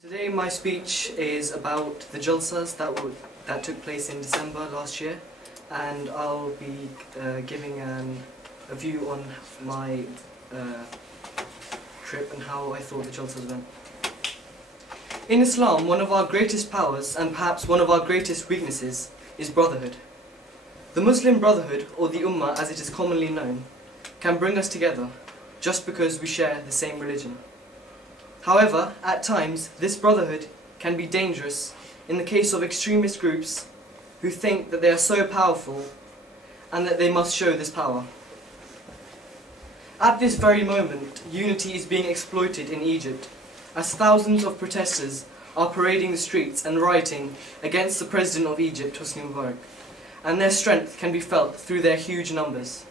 Today my speech is about the Jalsas that took place in December last year, and I'll be giving a view on my trip and how I thought the Jalsas went. In Islam, one of our greatest powers and perhaps one of our greatest weaknesses is brotherhood. The Muslim Brotherhood, or the Ummah as it is commonly known, can bring us together just because we share the same religion. However, at times, this brotherhood can be dangerous in the case of extremist groups who think that they are so powerful and that they must show this power. At this very moment, unity is being exploited in Egypt as thousands of protesters are parading the streets and rioting against the President of Egypt, Hosni Mubarak, and their strength can be felt through their huge numbers.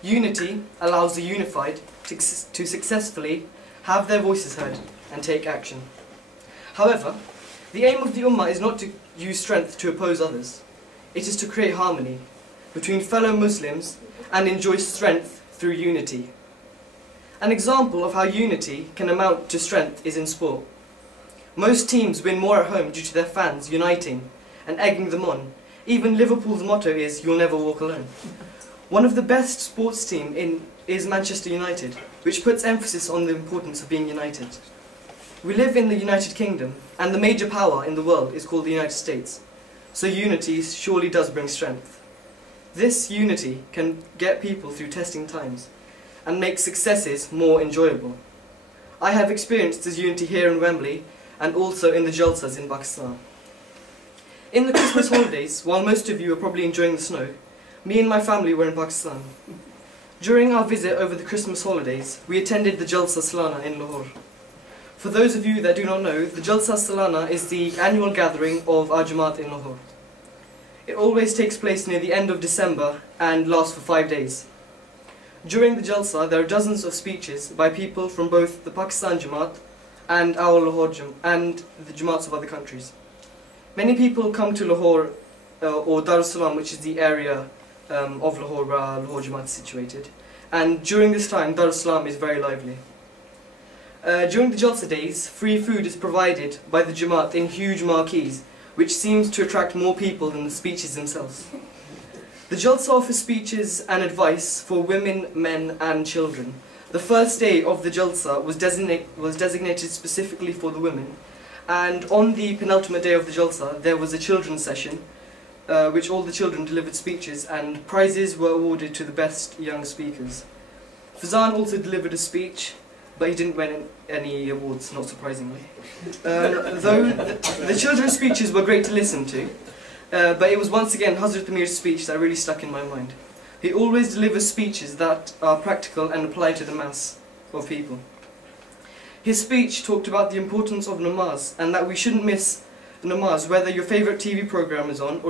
Unity allows the unified to successfully have their voices heard and take action. However, the aim of the Ummah is not to use strength to oppose others. It is to create harmony between fellow Muslims and enjoy strength through unity. An example of how unity can amount to strength is in sport. Most teams win more at home due to their fans uniting and egging them on. Even Liverpool's motto is, "You'll never walk alone." One of the best sports teams is Manchester United, which puts emphasis on the importance of being united. We live in the United Kingdom, and the major power in the world is called the United States, so unity surely does bring strength. This unity can get people through testing times, and make successes more enjoyable. I have experienced this unity here in Wembley, and also in the Jalsas in Pakistan. In the Christmas holidays, while most of you are probably enjoying the snow, me and my family were in Pakistan. During our visit over the Christmas holidays, we attended the Jalsa Salana in Lahore. For those of you that do not know, the Jalsa Salana is the annual gathering of our Jammat in Lahore. It always takes place near the end of December and lasts for 5 days. During the Jalsa, there are dozens of speeches by people from both the Pakistan Jammat and our Lahore and the Jamats of other countries. Many people come to Lahore or Dar es Salaam, which is the area of Lahore where our Lahore Jammat is situated, and during this time Dar es Salaam is very lively. During the Jalsa days, free food is provided by the Jammat in huge marquees, which seems to attract more people than the speeches themselves. The Jalsa offers speeches and advice for women, men and children. The first day of the Jalsa was designated specifically for the women, and on the penultimate day of the Jalsa there was a children's session which all the children delivered speeches, and prizes were awarded to the best young speakers. Fazan also delivered a speech, but he didn't win any awards, not surprisingly. Though the children's speeches were great to listen to, but it was once again Hazrat Amir's speech that really stuck in my mind. He always delivers speeches that are practical and apply to the mass of people. His speech talked about the importance of namaz, and that we shouldn't miss namaz, whether your favourite TV program is on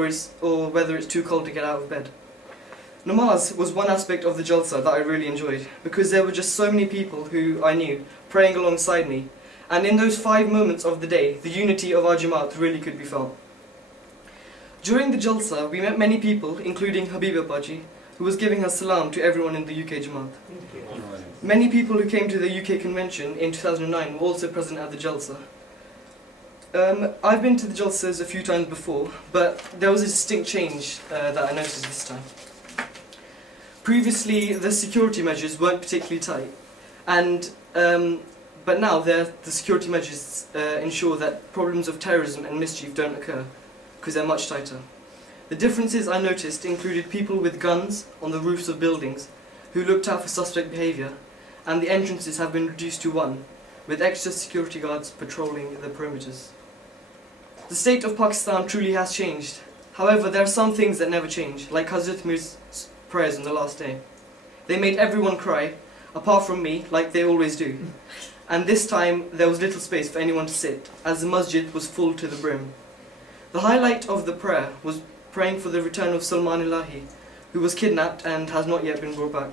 or whether it's too cold to get out of bed. Namaz was one aspect of the Jalsa that I really enjoyed, because there were just so many people who I knew praying alongside me, and in those 5 moments of the day, the unity of our Jamaat really could be felt. During the Jalsa, we met many people, including Habiba Baji, who was giving her salam to everyone in the UK Jamaat. Many people who came to the UK convention in 2009 were also present at the Jalsa. I've been to the Jalsas a few times before, but there was a distinct change that I noticed this time. Previously, the security measures weren't particularly tight, but now the security measures ensure that problems of terrorism and mischief don't occur, because they're much tighter. The differences I noticed included people with guns on the roofs of buildings who looked out for suspect behaviour, and the entrances have been reduced to 1, with extra security guards patrolling the perimeters. The state of Pakistan truly has changed. However, there are some things that never change, like Hazrat Mir's prayers on the last day. They made everyone cry, apart from me, like they always do. And this time there was little space for anyone to sit, as the masjid was full to the brim. The highlight of the prayer was praying for the return of Salman Ilahi, who was kidnapped and has not yet been brought back.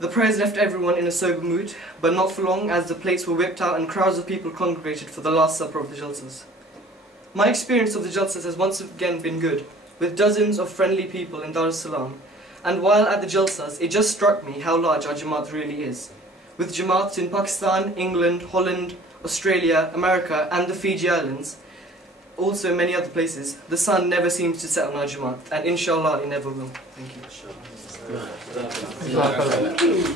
The prayers left everyone in a sober mood, but not for long, as the plates were whipped out and crowds of people congregated for the last supper of the Jalsas. My experience of the Jalsas has once again been good, with dozens of friendly people in Dar es Salaam, and while at the Jalsas, it just struck me how large our Jamaat really is. with Jammat in Pakistan, England, Holland, Australia, America and the Fiji Islands, also many other places, the sun never seems to set on our Jammat, and inshallah it never will. Thank you.